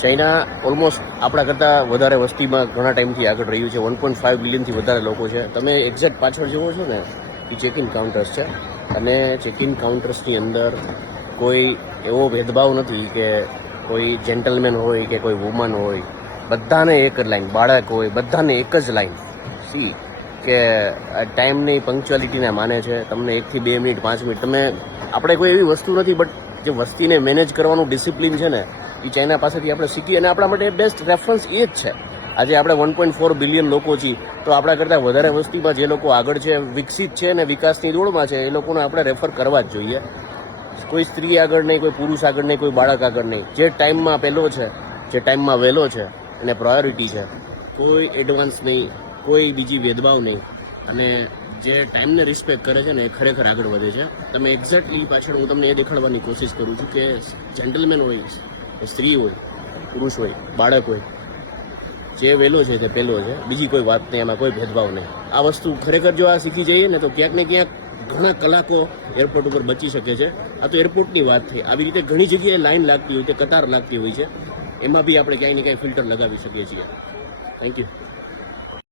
China almost આપણા કરતાં વધારે વસ્તીમાં ઘણા ટાઈમથી આગળ રહ્યું છે. 1.5 બિલિયનથી વધારે લોકો છે. તમે એક્ઝેક્ટ પાછળ જુઓ છો ને, એ ચેક ઇન કાઉન્ટર્સ છે. અને ચેક ઇન કાઉન્ટર્સની અંદર કોઈ એવો ભેદભાવ નથી કે કોઈ જેન્ટલમેન હોય કે કોઈ વુમન હોય. બધાને એક જ લાઈન, બાળક હોય, બધાને એક જ લાઈન. સી કે ટાઈમની પંક્ચ્યુઆલિટીને માને છે. તમને 1 થી 2 મિનિટ 5 મિનિટ તમે આપણે કોઈ એવી વસ્તુ નથી, બટ જે વસ્તીને મેનેજ કરવાનું ડિસિપ્લિન છે ને, એ ચાઇના પાસેથી આપણે શીખીએ. અને આપણા માટે બેસ્ટ રેફરન્સ એ જ છે. આજે આપણે 1.4 બિલિયન લોકો છીએ, તો આપણા કરતાં વધારે વસ્તીમાં જે લોકો આગળ છે, વિકસિત છે અને વિકાસની દોડમાં છે, એ લોકોને આપણે રેફર કરવા જ જોઈએ. કોઈ સ્ત્રી આગળ નહીં, કોઈ પુરુષ આગળ નહીં, કોઈ બાળક આગળ નહીં. જે ટાઈમમાં પહેલો છે, જે ટાઈમમાં વહેલો છે, એને પ્રાયોરિટી છે. કોઈ એડવાન્સ નહીં, કોઈ બીજી ભેદભાવ નહીં. અને જે ટાઈમને રિસ્પેક્ટ કરે છે ને, એ ખરેખર આગળ વધે છે. તમે એક્ઝેક્ટલી પાછળ હું તમને એ દેખાડવાની કોશિશ કરું છું કે જેન્ટલમેન હોય, સ્ત્રી હોય, પુરુષ હોય, બાળક હોય, જે વહેલો છે તે પહેલો છે. બીજી કોઈ વાત નહીં, એમાં કોઈ ભેદભાવ નહીં. આ વસ્તુ ખરેખર જો આ શીખી જઈએ ને, તો ક્યાંક ને ક્યાંક ઘણા કલાકો એરપોર્ટ ઉપર બચી શકે છે. આ તો એરપોર્ટની વાત થઈ. આવી રીતે ઘણી જગ્યાએ લાઈન લાગતી હોય છે, કતાર લાગતી હોય છે. એમાં બી આપણે ક્યાંય ને ક્યાંય ફિલ્ટર લગાવી શકીએ છીએ. Thank you.